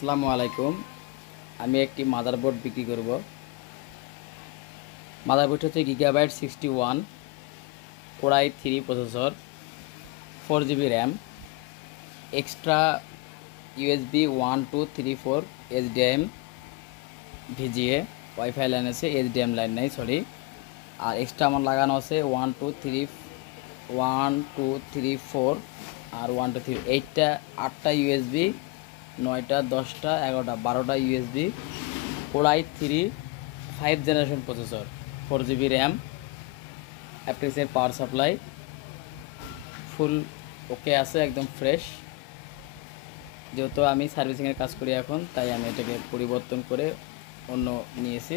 আসসালামু আলাইকুম। আমি একটি মাদারবোর্ড বিক্রি করব। মাদারবোর্ড হচ্ছে gigabyte 61, core i3 processor, 4 GB RAM, extra USB 1234 HDM VGA, wifi line আছে, এইচডিএম লাইন নাই, সরি। আর এক্সট্রা আমার লাগানো আছে 1 2 3 4 আর 1 2 3 8টা 8টা ইউএসবি, 9টা 10টা 11টা 12টা USB, core i3 5 generation processor, 4 GB RAM, অ্যাপ্রিসের পাওয়ার সাপ্লাই ফুল ওকে আছে, একদম ফ্রেশ। যেহেতু আমি সার্ভিসিংয়ের কাজ করি এখন, তাই আমি এটাকে পরিবর্তন করে অন্য নিয়েছি।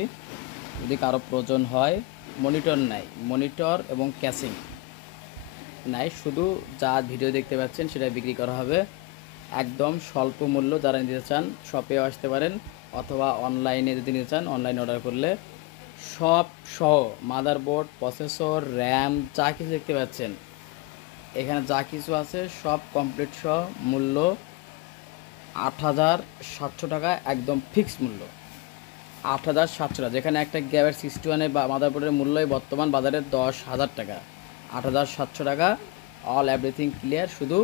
যদি কারো প্রয়োজন হয়, মনিটর নাই, মনিটর এবং ক্যাসিং নাই, শুধু যা ভিডিও দেখতে পাচ্ছেন সেটা বিক্রি করা হবে একদম স্বল্প মূল্য। যারা নিতে চান শপেও আসতে পারেন, অথবা অনলাইনে যদি নিতে চান অনলাইনে অর্ডার করলে সব সহ মাদারবোর্ড, প্রসেসর, র্যাম যা কিছু দেখতে পাচ্ছেন এখানে যা কিছু আছে সব কমপ্লিট সহ মূল্য 8,700 টাকা, একদম ফিক্সড মূল্য 8,700 টাকা। যেখানে একটা গ্যাবের 61 বা মাদারবোর্ডের মূল্যই বর্তমান বাজারে 10,000 টাকা। 8,700 টাকা, অল এভরিথিং ক্লিয়ার। শুধু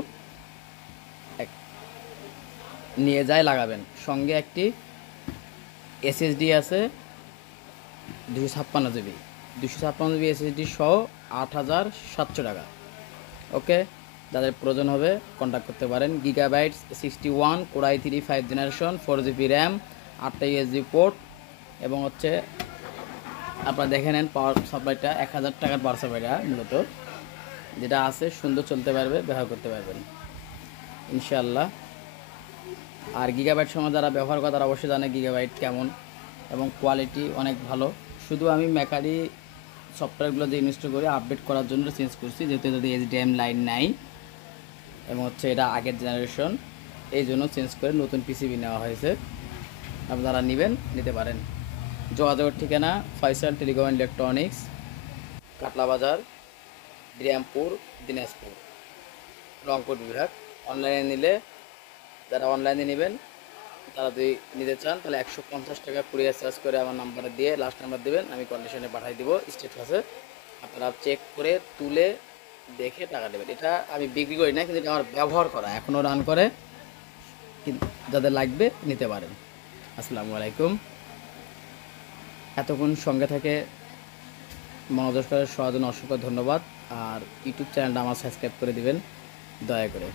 নিয়ে যায় লাগাবেন। সঙ্গে একটি এসএসডি আছে 256 জিবি, 256 জিবি এসএসডি সহ 8,700 টাকা। ওকে, যাদের প্রয়োজন হবে কন্ট্যাক্ট করতে পারেন। Gigabyte 61, core i3 5 generation, 4 GB RAM, 8টা ইউএসবি পোর্ট, এবং হচ্ছে আপনারা দেখে নেন পাওয়ার সাপ্লাইটা 1,000 টাকার পাওয়ার সাপ্লাইটা মূলত যেটা আছে, সুন্দর চলতে পারবে, ব্যবহার করতে পারবেন ইনশাআল্লাহ। আর গিগাবাইট সময় যারা ব্যবহার করে তারা অবশ্যই জানে গিগাবাইট কেমন, এবং কোয়ালিটি অনেক ভালো। শুধু আমি মেকারি সফটওয়্যারগুলো যে ইনস্টল করে আপডেট করার জন্য চেঞ্জ করছি, যেহেতু যদি এইচডিএম লাইন নাই এবং হচ্ছে এটা আগের জেনারেশন, এই জন্য চেঞ্জ করে নতুন পিসিবি নেওয়া হয়েছে। আপনারা নেবেন, নিতে পারেন। যোগাযোগের ঠিকানা ফয়সাল টেলিকম ইলেকট্রনিক্স, কাটলা বাজার, বিরামপুর, দিনাজপুর, রংপুর বিভাগ। অনলাইনে নিলে, যারা অনলাইনে নেবেন তারা যদি নিতে চান তাহলে 150 টাকা কুরিয়ার চার্জ করে আমার নাম্বারে দিয়ে লাস্ট নাম্বার দেবেন, আমি কন্ডিশনে পাঠিয়ে দিব স্টেটাসে। আপনারা চেক করে তুলে দেখে টাকা দেবেন। এটা আমি বিক্রি করি না, কিন্তু এটা আমার ব্যবহার করা, এখনও রান করে। কিন্তু যাদের লাগবে নিতে পারেন। আসসালামু আলাইকুম। এতক্ষণ সঙ্গে থেকে মনোযোগ করে সবার জন্য অসংখ্য ধন্যবাদ। আর ইউটিউব চ্যানেলটা আমার সাবস্ক্রাইব করে দিবেন দয়া করে।